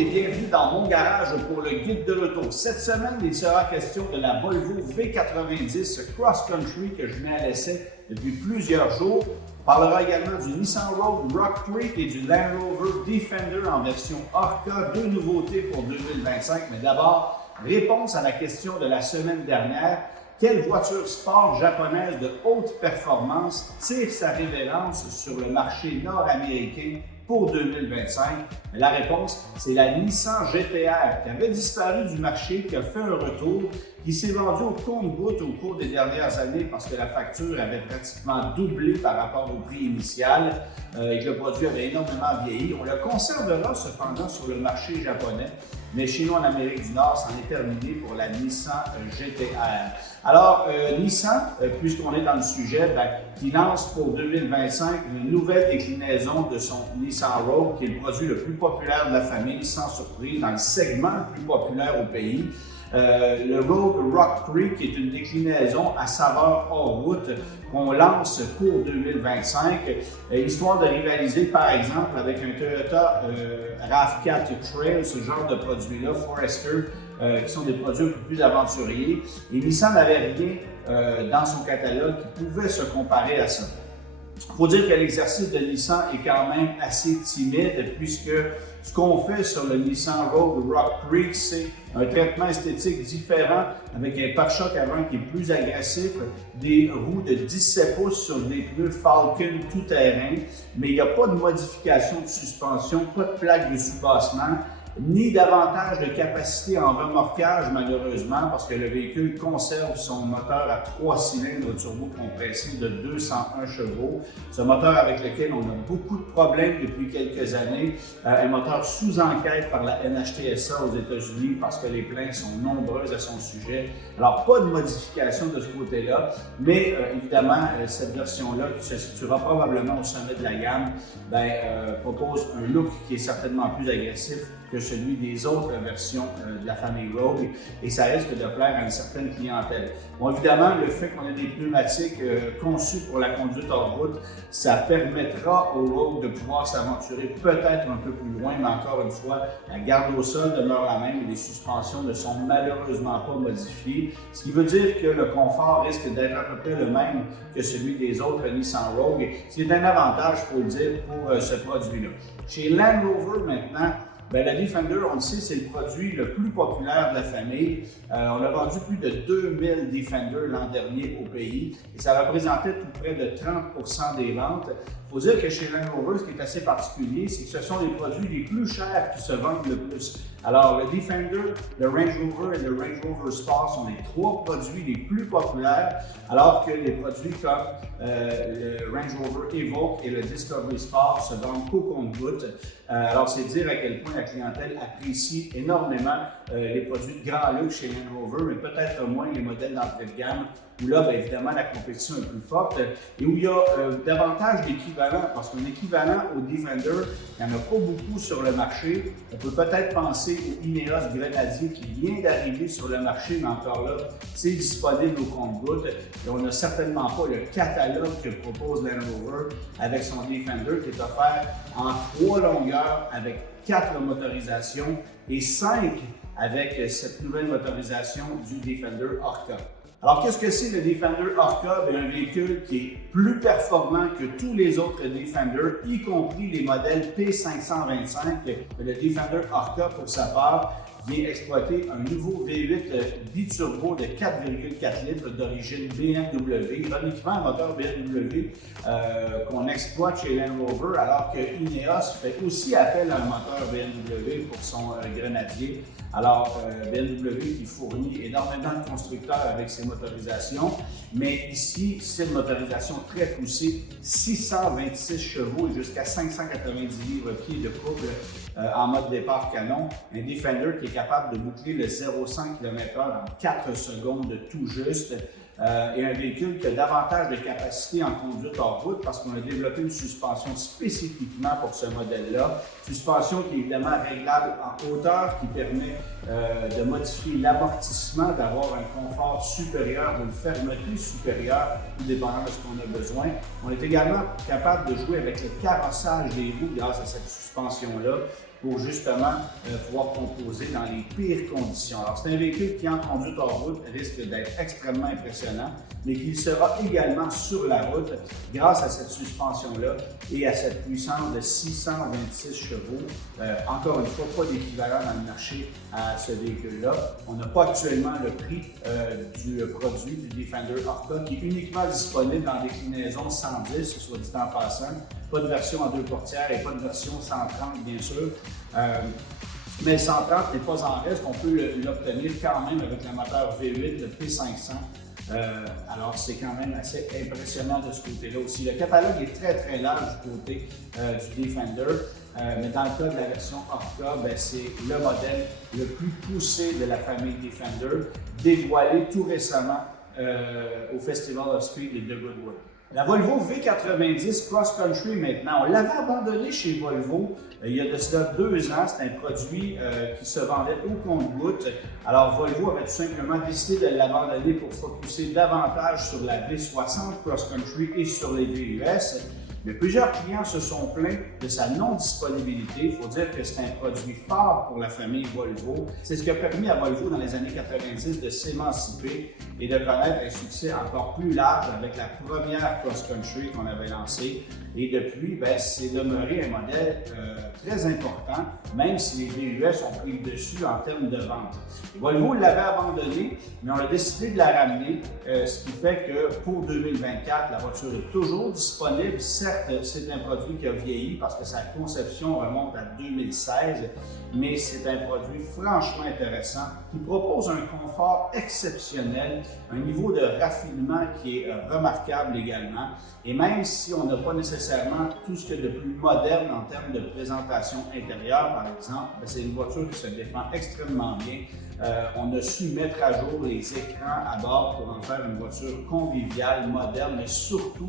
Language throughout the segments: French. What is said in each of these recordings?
et bienvenue dans mon garage pour le guide de l'auto. Cette semaine, il sera question de la Volvo V90 Cross Country que je mets à l'essai depuis plusieurs jours. On parlera également du Nissan Rogue Rock Creek et du Land Rover Defender en version Orca, deux nouveautés pour 2025. Mais d'abord, réponse à la question de la semaine dernière. Quelle voiture sport japonaise de haute performance tire sa révérence sur le marché nord-américain pour 2025? La réponse, c'est la Nissan GT-R qui avait disparu du marché, qui a fait un retour, qui s'est vendu au compte-gouttes au cours des dernières années parce que la facture avait pratiquement doublé par rapport au prix initial et que le produit avait énormément vieilli. On le conservera cependant sur le marché japonais, mais chez nous en Amérique du Nord, c'en est terminé pour la Nissan GT-R. Alors, Nissan, puisqu'on est dans le sujet, qui lance pour 2025 une nouvelle déclinaison de son Nissan Rogue, qui est le produit le plus populaire de la famille, sans surprise, dans le segment le plus populaire au pays. Le Rogue Rock Creek est une déclinaison à saveur hors route qu'on lance pour 2025, histoire de rivaliser par exemple avec un Toyota RAV4 Trail, ce genre de produit-là, Forester, qui sont des produits un peu plus aventuriers. Et Nissan n'avait rien dans son catalogue qui pouvait se comparer à ça. Il faut dire que l'exercice de Nissan est quand même assez timide puisque ce qu'on fait sur le Nissan Rogue Rock Creek, c'est un traitement esthétique différent avec un pare-choc avant qui est plus agressif, des roues de 17 pouces sur des pneus Falcon tout-terrain, mais il n'y a pas de modification de suspension, pas de plaque de soubassement, ni davantage de capacité en remorquage malheureusement parce que le véhicule conserve son moteur à 3 cylindres turbo-compressé de 201 chevaux. Ce moteur avec lequel on a beaucoup de problèmes depuis quelques années, un moteur sous enquête par la NHTSA aux États-Unis parce que les plaintes sont nombreuses à son sujet. Alors pas de modification de ce côté-là, mais évidemment cette version-là qui se situera probablement au sommet de la gamme, propose un look qui est certainement plus agressif que celui des autres versions de la famille Rogue et ça risque de plaire à une certaine clientèle. Bon, évidemment, le fait qu'on ait des pneumatiques conçus pour la conduite hors route, ça permettra au Rogue de pouvoir s'aventurer peut-être un peu plus loin, mais encore une fois, la garde au sol demeure la même et les suspensions ne sont malheureusement pas modifiées, ce qui veut dire que le confort risque d'être à peu près le même que celui des autres Nissan Rogue. C'est un avantage, il faut le dire, pour ce produit-là. Chez Land Rover maintenant, le Defender, on le sait, c'est le produit le plus populaire de la famille. On a vendu plus de 2000 Defender l'an dernier au pays et ça représentait tout près de 30% des ventes. Il faut dire que chez Land Rover, ce qui est assez particulier, c'est que ce sont les produits les plus chers qui se vendent le plus. Alors, le Defender, le Range Rover et le Range Rover Sport sont les trois produits les plus populaires, alors que les produits comme le Range Rover Evoque et le Discovery Sport se vendent qu'au compte-gouttes. Alors, c'est dire à quel point la clientèle apprécie énormément les produits de grand luxe chez Land Rover, mais peut-être moins les modèles d'entrée de gamme, où là, évidemment, la compétition est plus forte et où il y a davantage d'équivalents, parce qu'un équivalent au Defender, il n'y en a pas beaucoup sur le marché. On peut peut-être penser au Ineos Grenadier qui vient d'arriver sur le marché, mais encore là, c'est disponible au compte-gouttes. Et on n'a certainement pas le catalogue que propose Land Rover avec son Defender qui est offert en 3 longueurs avec 4 motorisations et 5 avec cette nouvelle motorisation du Defender Orca. Alors, qu'est-ce que c'est le Defender Orca? Un véhicule qui est plus performant que tous les autres Defender, y compris les modèles P525. Le Defender Orca, pour sa part, vient exploiter un nouveau V8 biturbo de 4,4 litres d'origine BMW, ironiquement un moteur BMW qu'on exploite chez Land Rover, alors que Ineos fait aussi appel à un moteur BMW pour son Grenadier. Alors, BMW qui fournit énormément de constructeurs avec ses motorisations, mais ici, c'est une motorisation très poussée, 626 chevaux et jusqu'à 590 livres-pieds de couple en mode départ canon. Un Defender qui est capable de boucler le 0,5 km/h en 4 secondes tout juste. Et un véhicule qui a davantage de capacité en conduite hors route parce qu'on a développé une suspension spécifiquement pour ce modèle-là. Suspension qui est évidemment réglable en hauteur, qui permet de modifier l'amortissement, d'avoir un confort supérieur, une fermeté supérieure, tout dépendant de ce qu'on a besoin. On est également capable de jouer avec le carrossage des roues grâce à cette suspension-là, pour justement pouvoir composer dans les pires conditions. Alors, c'est un véhicule qui, en conduite hors route, risque d'être extrêmement impressionnant, mais qui sera également sur la route grâce à cette suspension-là et à cette puissance de 626 chevaux. Encore une fois, pas d'équivalent dans le marché à ce véhicule-là. On n'a pas actuellement le prix du produit du Defender Orca qui est uniquement disponible dans déclinaison 110, soit dit en passant. Pas de version en 2 portières et pas de version 130, bien sûr. Mais le 130 n'est pas en reste, on peut l'obtenir quand même avec le moteur V8, le P500. Alors, c'est quand même assez impressionnant de ce côté-là aussi. Le catalogue est très, très large du côté du Defender. Mais dans le cas de la version Orca, c'est le modèle le plus poussé de la famille Defender, dévoilé tout récemment au Festival of Speed de Goodwood. La Volvo V90 Cross Country maintenant, on l'avait abandonné chez Volvo il y a de cela 2 ans. C'est un produit qui se vendait au compte-gouttes. Alors Volvo avait tout simplement décidé de l'abandonner pour focuser davantage sur la V60 Cross Country et sur les VUS. Mais plusieurs clients se sont plaints de sa non-disponibilité. Il faut dire que c'est un produit fort pour la famille Volvo. C'est ce qui a permis à Volvo dans les années 90 de s'émanciper et de connaître un succès encore plus large avec la première cross-country qu'on avait lancée. Et depuis, c'est demeuré un modèle très important, même si les VUS ont pris le dessus en termes de vente. Volvo l'avait abandonné, mais on a décidé de la ramener, ce qui fait que pour 2024, la voiture est toujours disponible. Certes, c'est un produit qui a vieilli parce que sa conception remonte à 2016, mais c'est un produit franchement intéressant qui propose un confort exceptionnel, un niveau de raffinement qui est remarquable également. Et même si on n'a pas nécessairement tout ce qu'il y a de plus moderne en termes de présentation intérieure, par exemple, c'est une voiture qui se défend extrêmement bien. On a su mettre à jour les écrans à bord pour en faire une voiture conviviale, moderne, mais surtout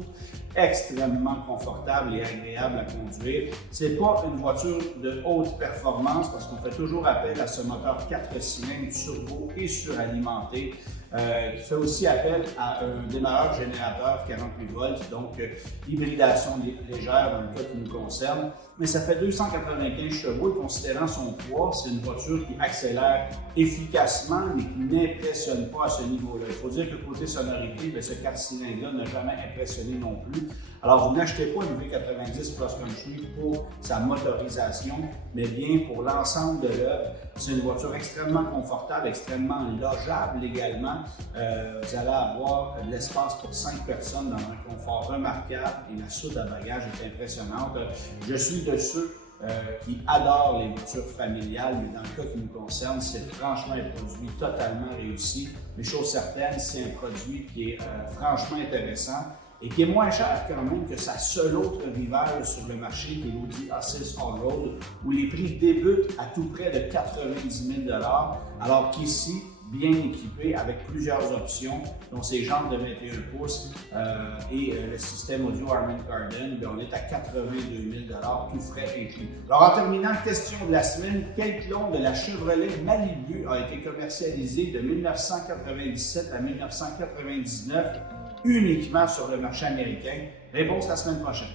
extrêmement confortable et agréable à conduire. C'est pas une voiture de haute performance parce qu'on fait toujours appel à ce moteur 4 cylindres turbo et suralimenté qui fait aussi appel à un démarreur générateur 48 volts, donc hybridation légère dans le cas qui nous concerne. Mais ça fait 295 chevaux et considérant son poids, c'est une voiture qui accélère efficacement mais qui n'impressionne pas à ce niveau-là. Il faut dire que côté sonorité, ce 4 cylindres-là n'a jamais impressionné non plus. Alors, vous n'achetez pas une V90 Cross Country pour sa motorisation, mais bien pour l'ensemble de l'œuvre. C'est une voiture extrêmement confortable, extrêmement logeable également. Vous allez avoir de l'espace pour 5 personnes dans un confort remarquable et la soute à bagages est impressionnante. Je suis de ceux qui adorent les voitures familiales, mais dans le cas qui nous concerne, c'est franchement un produit totalement réussi. Mais chose certaine, c'est un produit qui est franchement intéressant et qui est moins cher quand même que sa seule autre rivale sur le marché, qui est l'Audi A6 Allroad, où les prix débutent à tout près de 90 000 $, alors qu'ici, bien équipé avec plusieurs options, dont ces jantes de 21 pouces et le système audio Harman Kardon, on est à 82 000 $, tout frais inclus. Alors en terminant, question de la semaine, quel clone de la Chevrolet Malibu a été commercialisé de 1997 à 1999 uniquement sur le marché américain? Réponse la semaine prochaine.